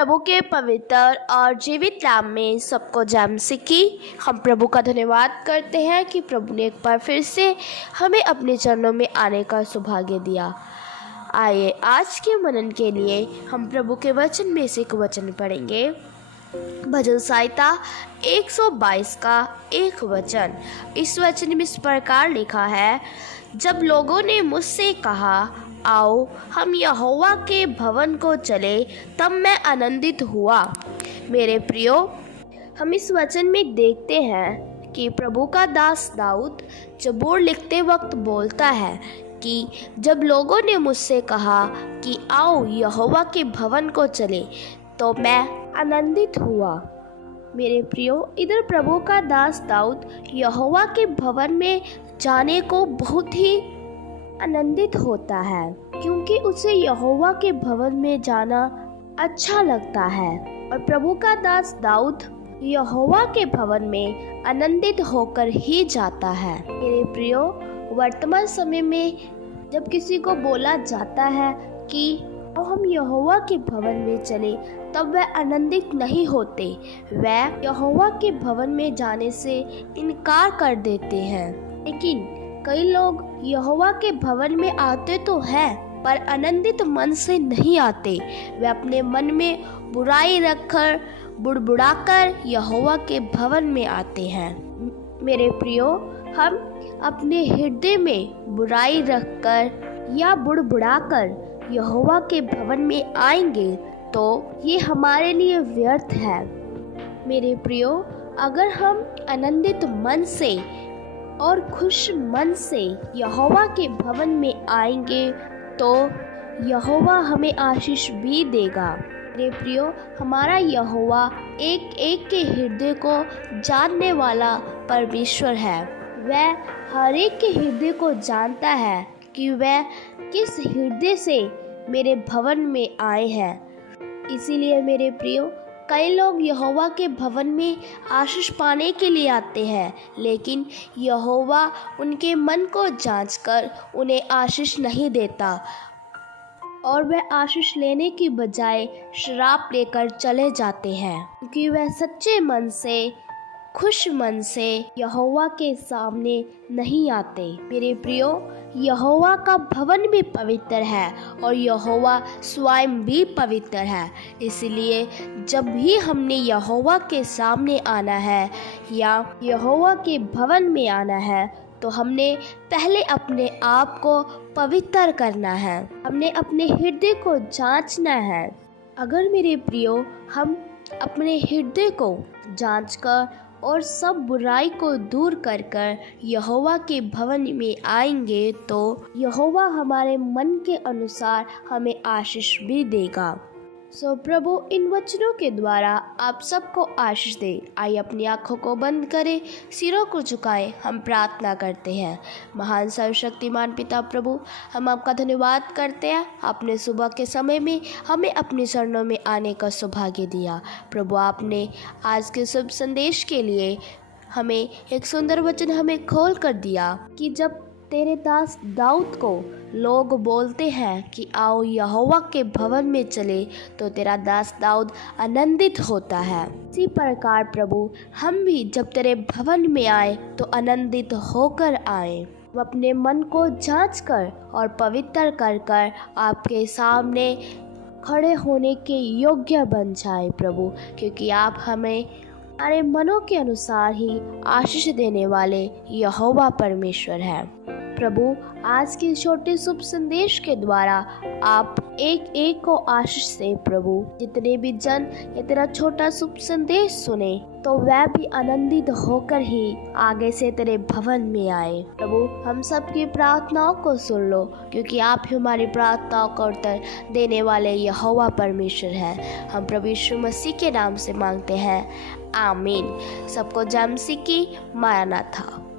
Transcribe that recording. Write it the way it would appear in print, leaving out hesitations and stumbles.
प्रभु के पवित्र और जीवित नाम में सबको जय मसीह की। हम प्रभु का धन्यवाद करते हैं कि प्रभु ने एक बार फिर से हमें अपने चरणों में आने का सौभाग्य दिया। आइए आज के मनन के लिए हम प्रभु के वचन में से एक वचन पढ़ेंगे। भजन संहिता 122 का एक वचन। इस वचन में इस प्रकार लिखा है, जब लोगों ने मुझसे कहा आओ हम यहोवा के भवन को चले, तब मैं आनंदित हुआ। मेरे प्रियो, हम इस वचन में देखते हैं कि प्रभु का दास दाऊद जबूर लिखते वक्त बोलता है कि जब लोगों ने मुझसे कहा कि आओ यहोवा के भवन को चले, तो मैं आनंदित हुआ। मेरे प्रियो, इधर प्रभु का दास दाऊद यहोवा के भवन में जाने को बहुत ही आनंदित होता है, क्योंकि उसे यहोवा के भवन में जाना अच्छा लगता है। और प्रभु का दास दाऊद यहोवा के भवन में आनंदित होकर ही जाता है। मेरे प्रियो, वर्तमान समय में जब किसी को बोला जाता है कि हम यहोवा के भवन में चले, तब वह आनंदित नहीं होते। वह यहोवा के भवन में जाने से इनकार कर देते हैं। लेकिन कई लोग यहोवा के भवन में आते तो हैं, पर आनंदित मन से नहीं आते। वे अपने मन में बुराई रखकर बुड़बुड़ाकर यहोवा के भवन में आते हैं। मेरे प्रियो, हम अपने हृदय में बुराई रखकर या बुड़बुड़ाकर यहोवा के भवन में आएंगे तो ये हमारे लिए व्यर्थ है। मेरे प्रियो, अगर हम आनंदित मन से और खुश मन से यहोवा के भवन में आएंगे तो यहोवा हमें आशीष भी देगा। मेरे प्रियो, हमारा यहोवा एक एक के हृदय को जानने वाला परमेश्वर है। वह हर एक के हृदय को जानता है कि वह किस हृदय से मेरे भवन में आए हैं। इसीलिए मेरे प्रियो, कई लोग यहोवा के भवन में आशीष पाने के लिए आते हैं, लेकिन यहोवा उनके मन को जांचकर उन्हें आशीष नहीं देता और वह आशीष लेने की बजाय श्राप लेकर चले जाते हैं, क्योंकि वह सच्चे मन से खुश मन से यहोवा के सामने नहीं आते। मेरे प्रियो, यहोवा का भवन भी पवित्र है और यहोवा स्वयं भी पवित्र है। इसलिए जब भी हमने यहोवा के सामने आना है या यहोवा के भवन में आना है, तो हमने पहले अपने आप को पवित्र करना है। हमने अपने हृदय को जांचना है। अगर मेरे प्रियो, हम अपने हृदय को जांचकर और सब बुराई को दूर कर कर यहोवा के भवन में आएंगे तो यहोवा हमारे मन के अनुसार हमें आशीष भी देगा। प्रभु इन वचनों के द्वारा आप सबको आशीष दे। आइए अपनी आंखों को बंद करें, सिरों को झुकाएं, हम प्रार्थना करते हैं। महान सर्वशक्तिमान पिता प्रभु, हम आपका धन्यवाद करते हैं। आपने सुबह के समय में हमें अपने चरणों में आने का सौभाग्य दिया। प्रभु, आपने आज के शुभ संदेश के लिए हमें एक सुंदर वचन हमें खोल कर दिया कि जब तेरे दास दाऊद को लोग बोलते हैं कि आओ यहोवा के भवन में चले, तो तेरा दास दाऊद आनंदित होता है। इसी प्रकार प्रभु, हम भी जब तेरे भवन में आए तो आनंदित होकर आए। हम अपने मन को जांच कर और पवित्र कर कर आपके सामने खड़े होने के योग्य बन जाए प्रभु, क्योंकि आप हमें हमारे मनों के अनुसार ही आशीष देने वाले यहोवा परमेश्वर है। प्रभु, आज के छोटे शुभ संदेश के द्वारा आप एक एक को आशीष दे प्रभु। जितने भी जन ये तेरा छोटा शुभ संदेश सुने, तो वह भी आनंदित होकर ही आगे से तेरे भवन में आए। प्रभु, हम सबकी प्रार्थनाओं को सुन लो, क्योंकि आप ही हमारी प्रार्थनाओं का उत्तर देने वाले यहोवा परमेश्वर है। हम प्रभु यीशु मसीह के नाम से मांगते हैं, आमीन। सबको जय मसीह की। मारानाथा।